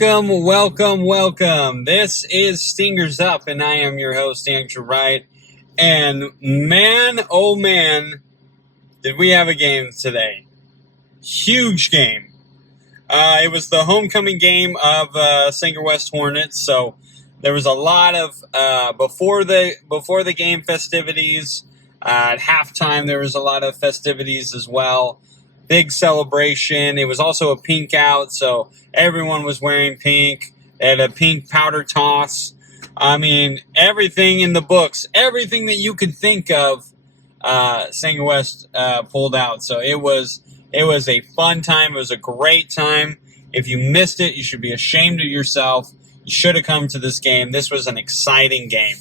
Welcome. This is Stingers Up, and I am your host, Andrew Wright. And man, oh man, did we have a game today. Huge game. It was the homecoming game of Sanger West Hornets, so there was a lot of, before the game festivities, at halftime there was a lot of festivities as well. Big celebration. It was also a pink out, so everyone was wearing pink. They had a pink powder toss. I mean, everything in the books, everything that you could think of, Sanger West pulled out. So it was a fun time. It was a great time. If you missed it, you should be ashamed of yourself. You should have come to this game. This was an exciting game.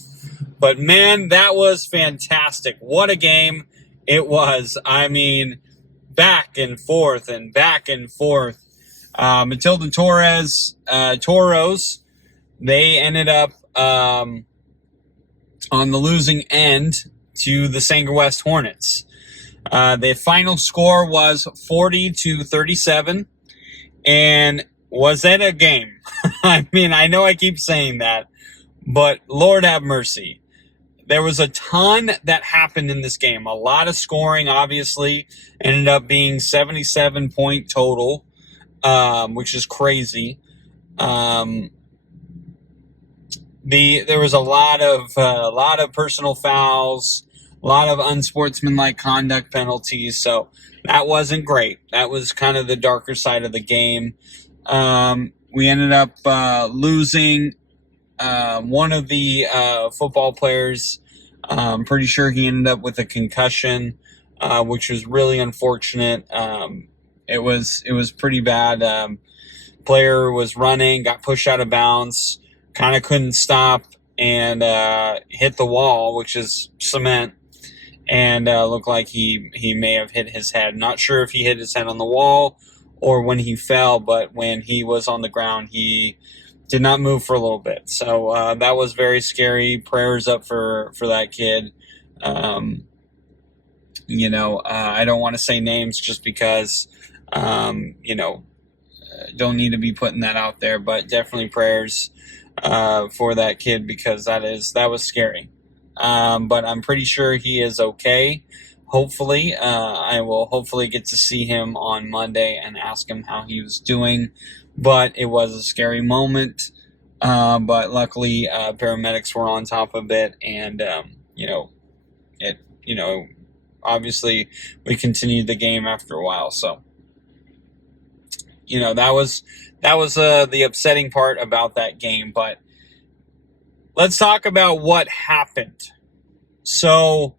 But man, that was fantastic. What a game it was. I mean, back and forth. Matilda Toros, they ended up on the losing end to the Sanger West Hornets. The final score was 40-37, and was that a game? I mean, I know I keep saying that, but Lord have mercy. There was a ton that happened in this game. A lot of scoring, obviously. Ended up being 77-point total, which is crazy. There was a lot of personal fouls, a lot of unsportsmanlike conduct penalties. So that wasn't great. That was kind of the darker side of the game. We ended up losing one of the football players. I'm pretty sure he ended up with a concussion, which was really unfortunate. It was pretty bad. Player was running, got pushed out of bounds, kind of couldn't stop, and hit the wall, which is cement, and looked like he may have hit his head. Not sure if he hit his head on the wall or when he fell, but when he was on the ground, he did not move for a little bit. So that was very scary. Prayers up for that kid. I don't want to say names just because, don't need to be putting that out there, but definitely prayers for that kid, because that was scary. But I'm pretty sure he is okay. Hopefully, I will hopefully get to see him on Monday and ask him how he was doing. But it was a scary moment. But luckily, paramedics were on top of it, and obviously we continued the game after a while. So, that was the upsetting part about that game. But let's talk about what happened. So,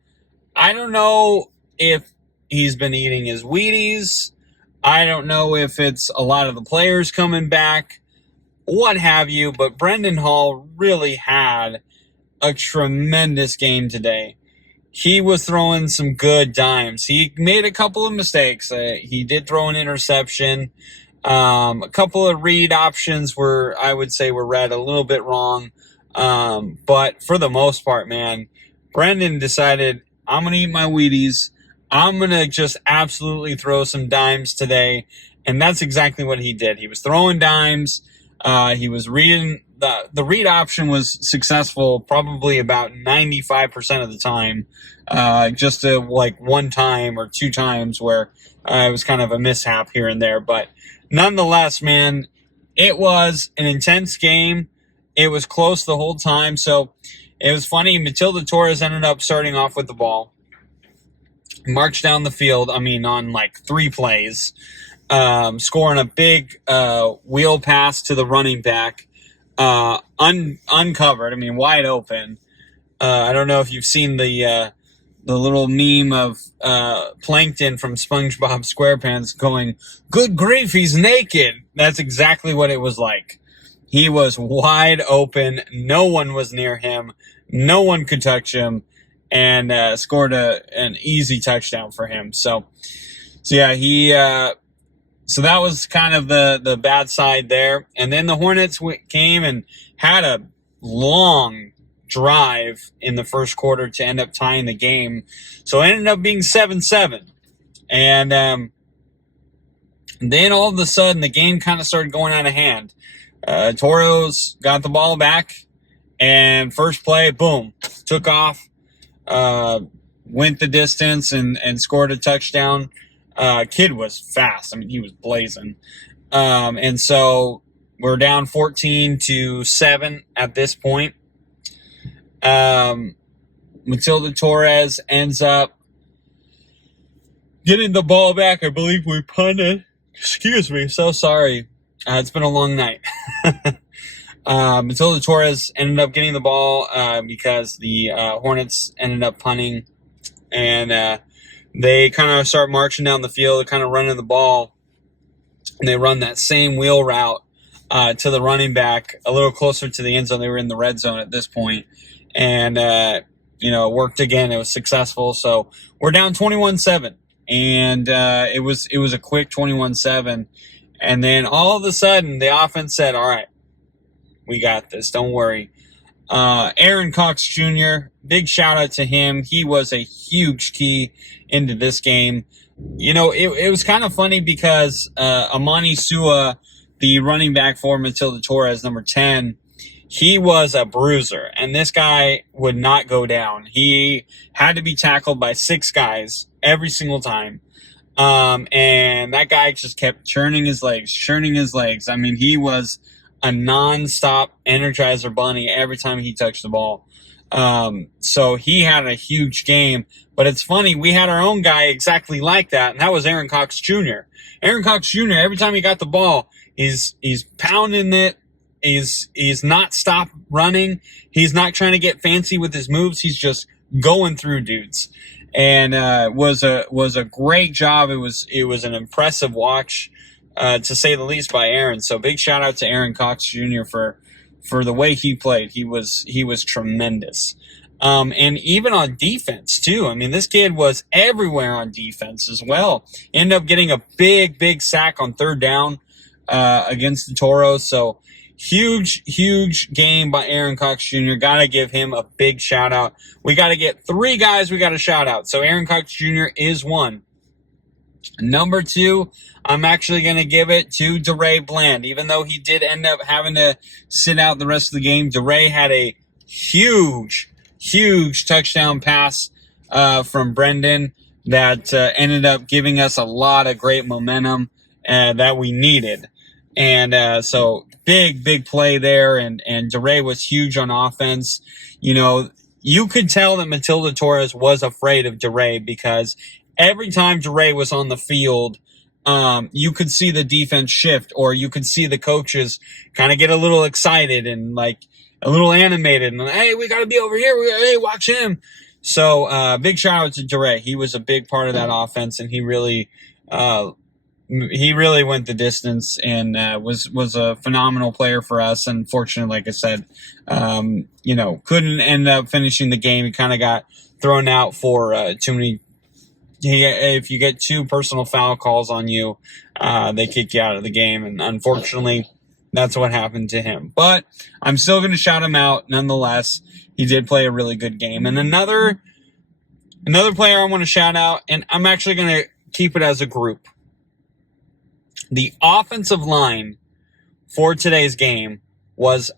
I don't know if he's been eating his Wheaties. I don't know if it's a lot of the players coming back, what have you, but Brendan Hall really had a tremendous game today. He was throwing some good dimes. He made a couple of mistakes. He did throw an interception. A couple of read options were read a little bit wrong. But for the most part, man, Brendan decided, I'm going to eat my Wheaties. I'm going to just absolutely throw some dimes today. And that's exactly what he did. He was throwing dimes. He was reading. The read option was successful probably about 95% of the time. Just one time or two times where it was kind of a mishap here and there. But nonetheless, man, it was an intense game. It was close the whole time. So it was funny. Matilda Torres ended up starting off with the ball. Marched down the field, on 3 plays, scoring a big wheel pass to the running back, uncovered, wide open. I don't know if you've seen the little meme of Plankton from SpongeBob SquarePants going, "Good grief, he's naked." That's exactly what it was like. He was wide open. No one was near him. No one could touch him. And scored an easy touchdown for him. So yeah, so that was kind of the bad side there. And then the Hornets came and had a long drive in the first quarter to end up tying the game. So it ended up being 7-7. And then all of a sudden, the game kind of started going out of hand. Toros got the ball back, and first play, boom, took off, went the distance, and scored a touchdown. Kid was fast. I mean, he was blazing. And so we're down 14-7 at this point. Matilda Torres ends up getting the ball back. I believe we punted. Excuse me. So sorry. It's been a long night. Matilda Torres ended up getting the ball because the Hornets ended up punting. And they kind of start marching down the field, kind of running the ball. And they run that same wheel route to the running back, a little closer to the end zone. They were in the red zone at this point. And, it worked again. It was successful. So we're down 21-7. And it was a quick 21-7. And then all of a sudden, the offense said, all right, we got this. Don't worry. Aaron Cox Jr., big shout out to him. He was a huge key into this game. It was kind of funny because Amani Sua, the running back for Matilda Torres, number 10, he was a bruiser, and this guy would not go down. He had to be tackled by 6 guys every single time. And that guy just kept churning his legs. I mean, he was a non-stop Energizer bunny every time he touched the ball. So he had a huge game. But it's funny, we had our own guy exactly like that, and that was Aaron Cox Jr. Aaron Cox Jr., every time he got the ball, he's pounding it. He's not stopped running. He's not trying to get fancy with his moves. He's just going through dudes. And was a great job. It was an impressive watch, to say the least, by Aaron. So big shout out to Aaron Cox Jr. for the way he played. He was tremendous. And even on defense too. I mean, this kid was everywhere on defense as well. Ended up getting a big sack on third down against the Toros. So huge game by Aaron Cox Jr. Gotta give him a big shout out. We gotta get 3 guys we gotta shout out. So Aaron Cox Jr. is one. Number 2, I'm actually going to give it to DeRay Bland. Even though he did end up having to sit out the rest of the game, DeRay had a huge touchdown pass from Brendan that ended up giving us a lot of great momentum that we needed. And so big play there, and DeRay was huge on offense. You could tell that Matilda Torres was afraid of DeRay because every time DeRay was on the field, you could see the defense shift, or you could see the coaches kind of get a little excited and like a little animated. And hey, we got to be over here. Hey, watch him. So big shout out to DeRay. He was a big part of that offense, and he really went the distance and was a phenomenal player for us. Unfortunately, like I said, couldn't end up finishing the game. He kind of got thrown out for too many. If you get 2 personal foul calls on you, they kick you out of the game. And unfortunately, that's what happened to him. But I'm still going to shout him out nonetheless. He did play a really good game. And another player I want to shout out, and I'm actually going to keep it as a group. The offensive line for today's game was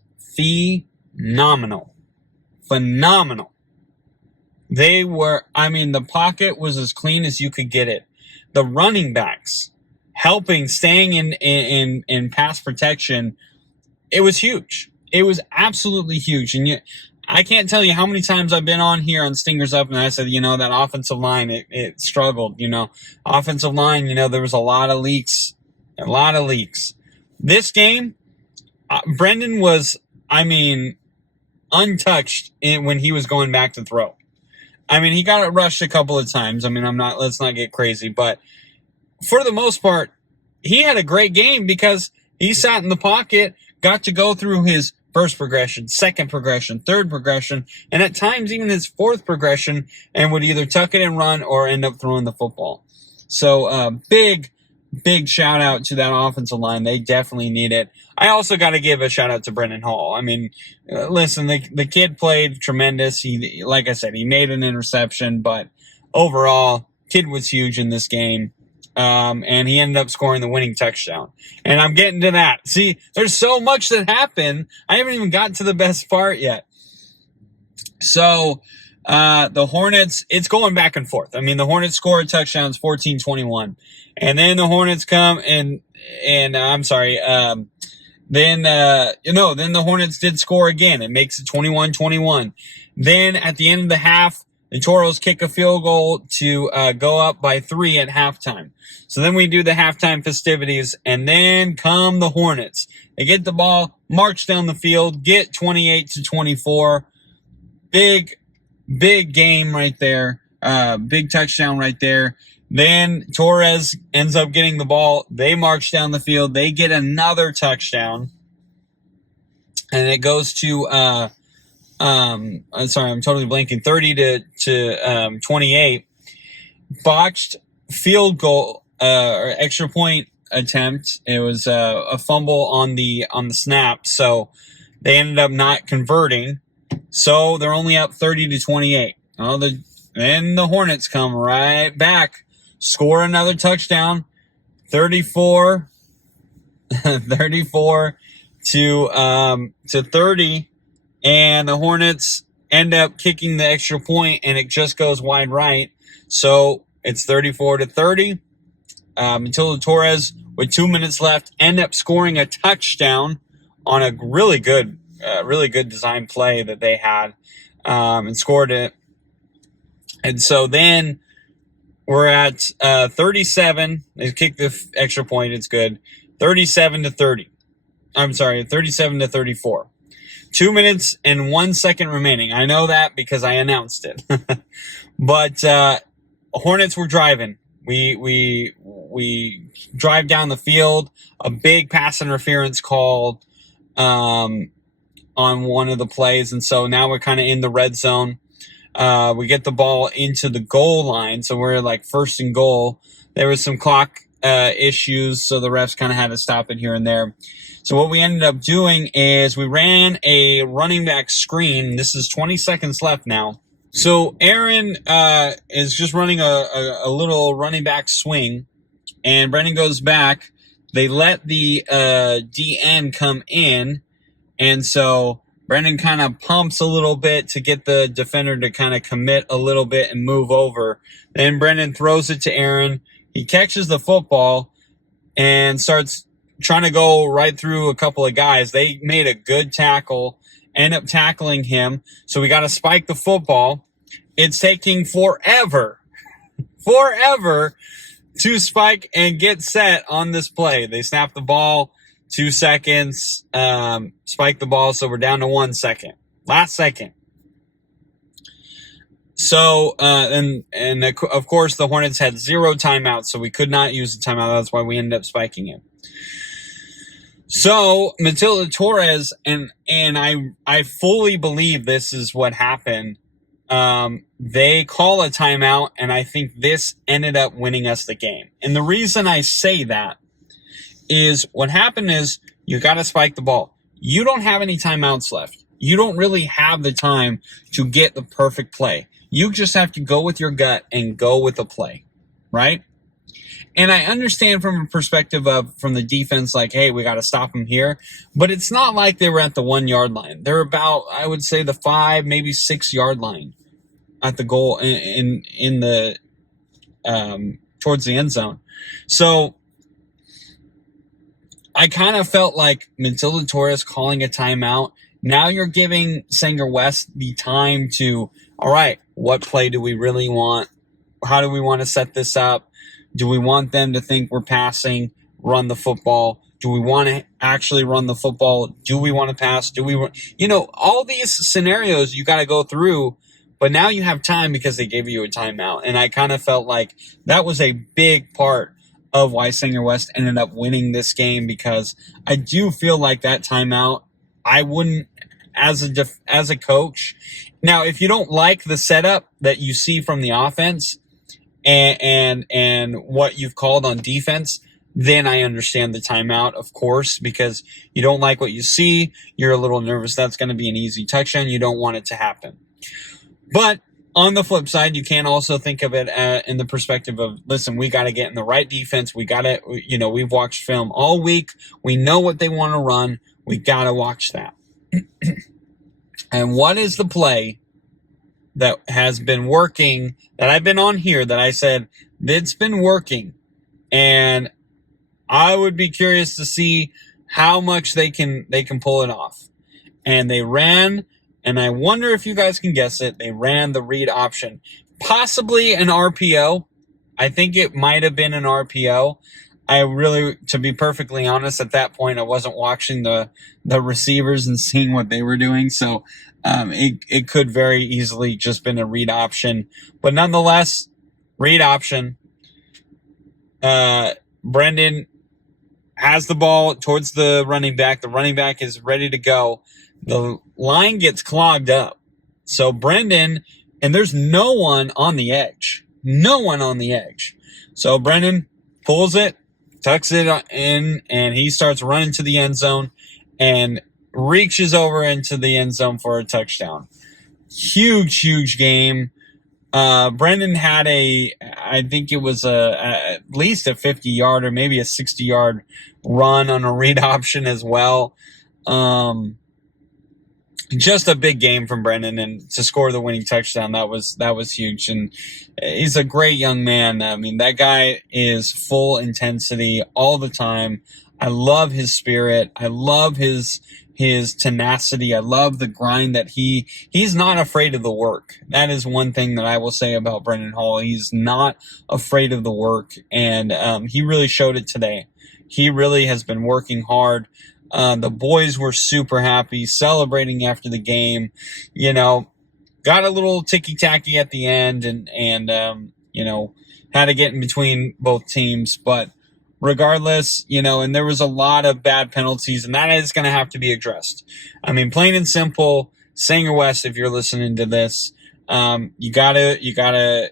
phenomenal. They were, the pocket was as clean as you could get it. The running backs staying in pass protection, it was huge. It was absolutely huge. And I can't tell you how many times I've been on here on Stingers Up and I said, that offensive line, it struggled, Offensive line, there was a lot of leaks. This game, Brendan was, untouched when he was going back to throw. He got it rushed a couple of times. Let's not get crazy, but for the most part, he had a great game because he sat in the pocket, got to go through his first progression, second progression, third progression, and at times even his fourth progression, and would either tuck it and run or end up throwing the football. So, big shout out to that offensive line. They definitely need it. I also got to give a shout out to Brendan Hall. Listen, the kid played tremendous. He, like I said, he made an interception, but overall, kid was huge in this game. And he ended up scoring the winning touchdown. And I'm getting to that. See, there's so much that happened. I haven't even gotten to the best part yet. So, the Hornets, it's going back and forth. I mean, the Hornets scored touchdowns 14-21. And then the Hornets come then the Hornets did score again. It makes it 21-21. Then at the end of the half, the Toros kick a field goal to go up by 3 at halftime. So then we do the halftime festivities, and then come the Hornets. They get the ball, march down the field, get 28-24. Big game right there. Big touchdown right there. Then Torres ends up getting the ball. They march down the field. They get another touchdown. And it goes to I'm totally blanking. 30-28. Botched field goal or extra point attempt. It was a fumble on the snap, so they ended up not converting. So they're only up 30-28. Then the Hornets come right back, score another touchdown, 34 to 30. And the Hornets end up kicking the extra point, and it just goes wide right. So it's 34-30. Matilda Torres, with 2 minutes left, end up scoring a touchdown on a really good design play that they had, and scored it. And so then we're at 37. They kicked the extra point. It's good. 37-30. I'm sorry, 37-34. 2 minutes and 1 second remaining. I know that because I announced it. But Hornets were driving. We drive down the field. A big pass interference called on one of the plays, and so now we're kind of in the red zone. We get the ball into the goal line, so we're like first and goal. There was some clock issues, so the refs kind of had to stop it here and there. So what we ended up doing is we ran a running back screen. This is 20 seconds left now. So Aaron is just running a little running back swing, and Brendan goes back. They let the DN come in, and so Brendan kind of pumps a little bit to get the defender to kind of commit a little bit and move over. Then Brendan throws it to Aaron. He catches the football and starts trying to go right through a couple of guys. They made a good tackle, end up tackling him. So we got to spike the football. It's taking forever to spike and get set on this play. They snap the ball, 2 seconds, spike the ball. So we're down to 1 second. Last second. So, of course the Hornets had 0 timeouts, so we could not use the timeout. That's why we ended up spiking it. So Matilda Torres, and I fully believe this is what happened. They call a timeout, and I think this ended up winning us the game. And the reason I say that is what happened is you got to spike the ball. You don't have any timeouts left. You don't really have the time to get the perfect play. You just have to go with your gut and go with the play, right? And I understand from a perspective from the defense, like, hey, we got to stop them here. But it's not like they were at the 1 yard line. They're about, I would say, the 5, maybe 6 yard line at the goal in the towards the end zone. So I kind of felt like Matilda Torres calling a timeout. Now you're giving Sanger West the time to, all right, what play do we really want? How do we want to set this up? Do we want them to think we're passing, run the football? Do we want to actually run the football? Do we want to pass? Do we want, all these scenarios you got to go through, but now you have time because they gave you a timeout. And I kind of felt like that was a big part of why Sanger West ended up winning this game, because I do feel like that timeout, I wouldn't, as a coach. Now, if you don't like the setup that you see from the offense, and what you've called on defense, then I understand the timeout, of course, because you don't like what you see. You're a little nervous. That's going to be an easy touchdown. You don't want it to happen. But on the flip side, you can also think of it in the perspective of, listen, we got to get in the right defense. We got to, we've watched film all week. We know what they want to run. We got to watch that. And what is the play that has been working, that I've been on here, that I said, it's been working? And I would be curious to see how much they can pull it off. And they ran, and I wonder if you guys can guess it, they ran the read option. Possibly an RPO. I think it might have been an RPO. I really, to be perfectly honest, at that point, I wasn't watching the receivers and seeing what they were doing. So it could very easily just been a read option. But nonetheless, read option. Brendan has the ball towards the running back. The running back is ready to go. The line gets clogged up. So Brendan, and there's no one on the edge. No one on the edge. So Brendan pulls it, tucks it in, and he starts running to the end zone and reaches over into the end zone for a touchdown. Huge game. Brendan had I think it was at least a 50-yard or maybe a 60-yard run on a read option as well. Just a big game from Brendan, and to score the winning touchdown, that was huge. And he's a great young man. I mean, that guy is full intensity all the time. I love his spirit. I love his tenacity. I love the grind that he's not afraid of the work. That is one thing that I will say about Brendan Hall. He's not afraid of the work, and he really showed it today. He really has been working hard. The boys were super happy, celebrating after the game. Got a little ticky-tacky at the end, and had to get in between both teams. But regardless, and there was a lot of bad penalties, and that is going to have to be addressed. I mean, plain and simple, Sanger West, if you're listening to this, you gotta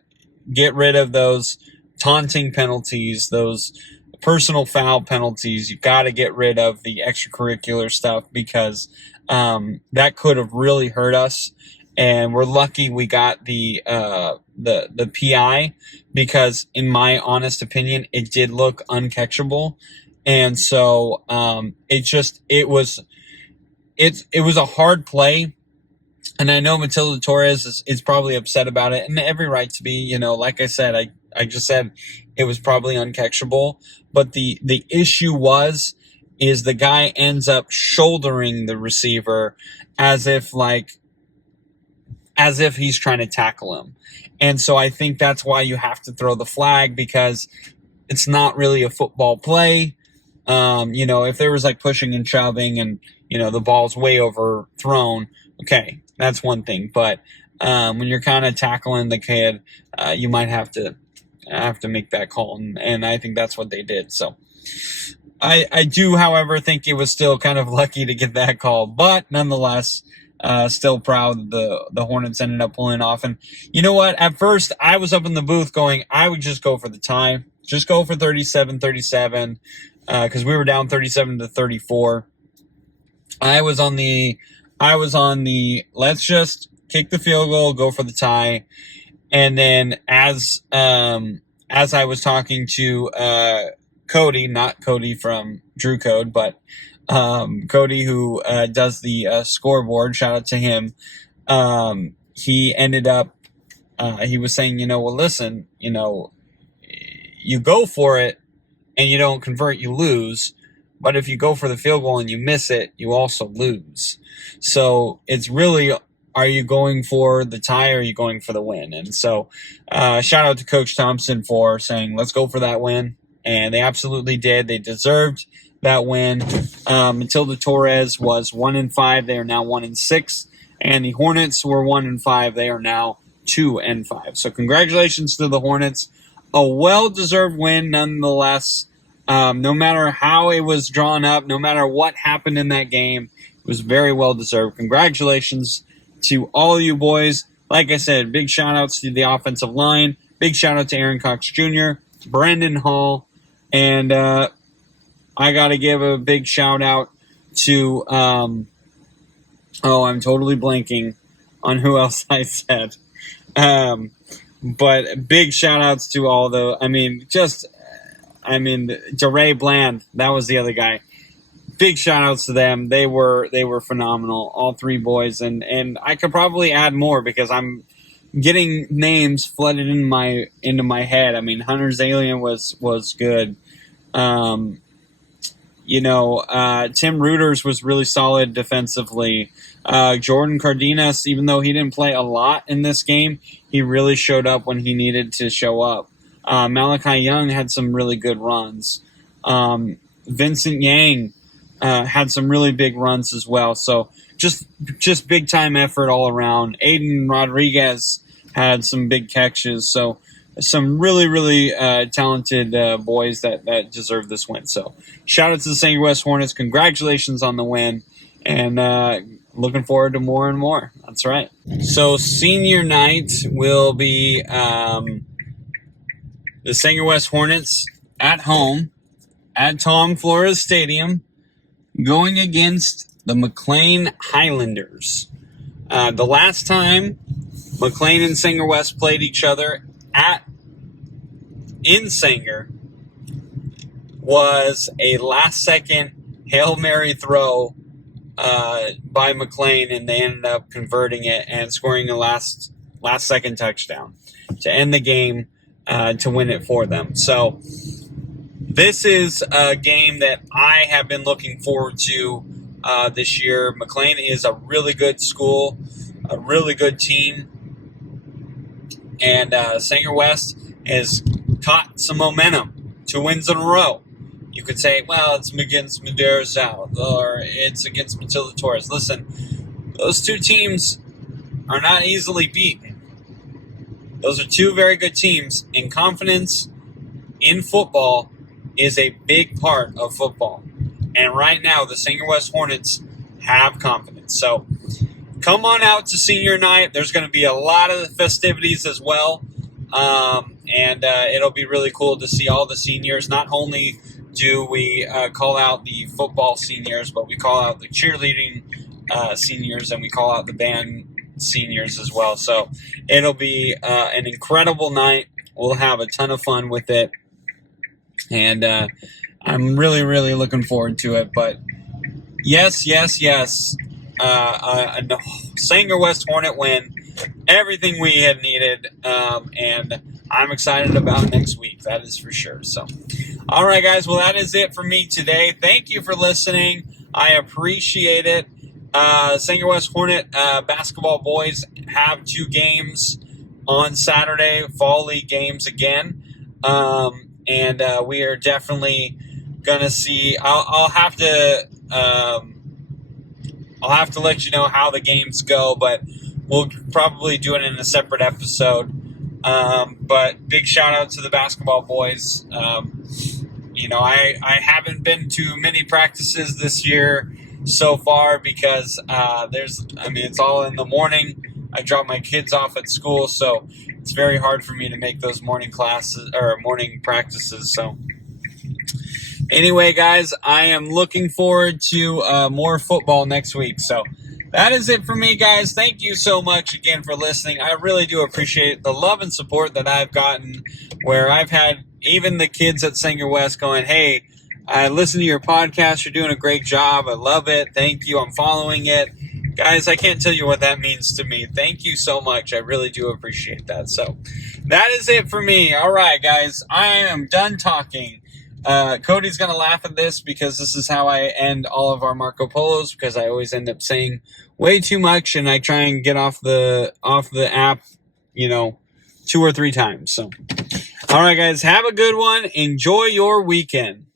get rid of those taunting penalties, those personal foul penalties. You got to get rid of the extracurricular stuff, because that could have really hurt us. And we're lucky we got the PI, because in my honest opinion, it did look uncatchable. And so it was a hard play. And I know Matilda Torres is probably upset about it, and every right to be. Like I said, I just said it was probably uncatchable. But the issue is the guy ends up shouldering the receiver as if he's trying to tackle him. And so I think that's why you have to throw the flag, because it's not really a football play. If there was pushing and shoving and, the ball's way overthrown, okay, that's one thing. But when you're kind of tackling the kid, you might have to make that call. And I think that's what they did. So I do, however, think it was still kind of lucky to get that call. But nonetheless, still proud the Hornets ended up pulling off. And you know what? At first, I was up in the booth going, I would just go for the tie. Just go for 37-37, because we were down 37-34. I was on the let's just kick the field goal, go for the tie. And then as I was talking to Cody, not Cody from Drew Code, but Cody, who does the scoreboard, shout out to him. He ended up, he was saying, well, listen, you go for it and you don't convert, you lose. But if you go for the field goal and you miss it, you also lose. So it's really, are you going for the tie or are you going for the win? And so shout out to Coach Thompson for saying, let's go for that win. And they absolutely did. They deserved that win. Matilda Torres was 1-5. They are now 1-6. And the Hornets were 1-5. They are now 2-5. So congratulations to the Hornets. A well-deserved win nonetheless. No matter how it was drawn up, no matter what happened in that game, it was very well-deserved. Congratulations to all you boys. Like I said, big shout-outs to the offensive line. Big shout-out to Aaron Cox Jr., Brendan Hall, and I got to give a big shout-out to I'm totally blanking on who else I said. But big shout outs to all the, DeRay Bland, that was the other guy. Big shout outs to them. They were phenomenal, all three boys, and I could probably add more because I'm getting names flooded into my head. I mean, Hunter Zalian was good. Tim Reuters was really solid defensively. Jordan Cardenas, even though he didn't play a lot in this game, he really showed up when he needed to show up. Malachi Young had some really good runs. Vincent Yang had some really big runs as well. So just big time effort all around. Aiden Rodriguez had some big catches. So some really, really talented boys that deserve this win. So shout out to the Sanger West Hornets. Congratulations on the win. And looking forward to more and more. That's right. So senior night will be the Sanger West Hornets at home at Tom Flores Stadium going against the McLean Highlanders. The last time McLean and Sanger West played each other in Sanger was a last-second Hail Mary throw by McLean, and they ended up converting it and scoring a last-second touchdown to end the game to win it for them. So this is a game that I have been looking forward to this year. McLean is a really good school, a really good team, and Sanger West has caught some momentum, 2 wins in a row. You could say, well, it's against Madera South or it's against Matilda Torres. Listen, those two teams are not easily beaten. Those are 2 very good teams, and confidence in football is a big part of football. And right now, the Sanger West Hornets have confidence. So come on out to senior night. There's going to be a lot of festivities as well. And it'll be really cool to see all the seniors. Not only do we call out the football seniors, but we call out the cheerleading seniors, and we call out the band seniors as well. So it'll be an incredible night. We'll have a ton of fun with it. And I'm really, really looking forward to it. But yes. A Sanger West Hornet win. Everything we had needed. And I'm excited about next week. That is for sure. So, all right, guys. Well, that is it for me today. Thank you for listening. I appreciate it. Sanger West Hornet basketball boys have 2 games on Saturday, fall league games again. And we are definitely gonna see. I'll have to let you know how the games go, but we'll probably do it in a separate episode. But big shout out to the basketball boys. I haven't been to many practices this year so far because it's all in the morning. I drop my kids off at school, so it's very hard for me to make those morning classes or morning practices. So anyway, guys, I am looking forward to more football next week. So that is it for me, guys. Thank you so much again for listening. I really do appreciate the love and support that I've gotten, where I've had even the kids at Sanger West going, hey, I listen to your podcast. You're doing a great job. I love it. Thank you. I'm following it. Guys, I can't tell you what that means to me. Thank you so much. I really do appreciate that. So that is it for me. All right, guys, I am done talking. Cody's going to laugh at this because this is how I end all of our Marco Polos, because I always end up saying way too much and I try and get off the app, 2 or 3 times. So, all right, guys, have a good one. Enjoy your weekend.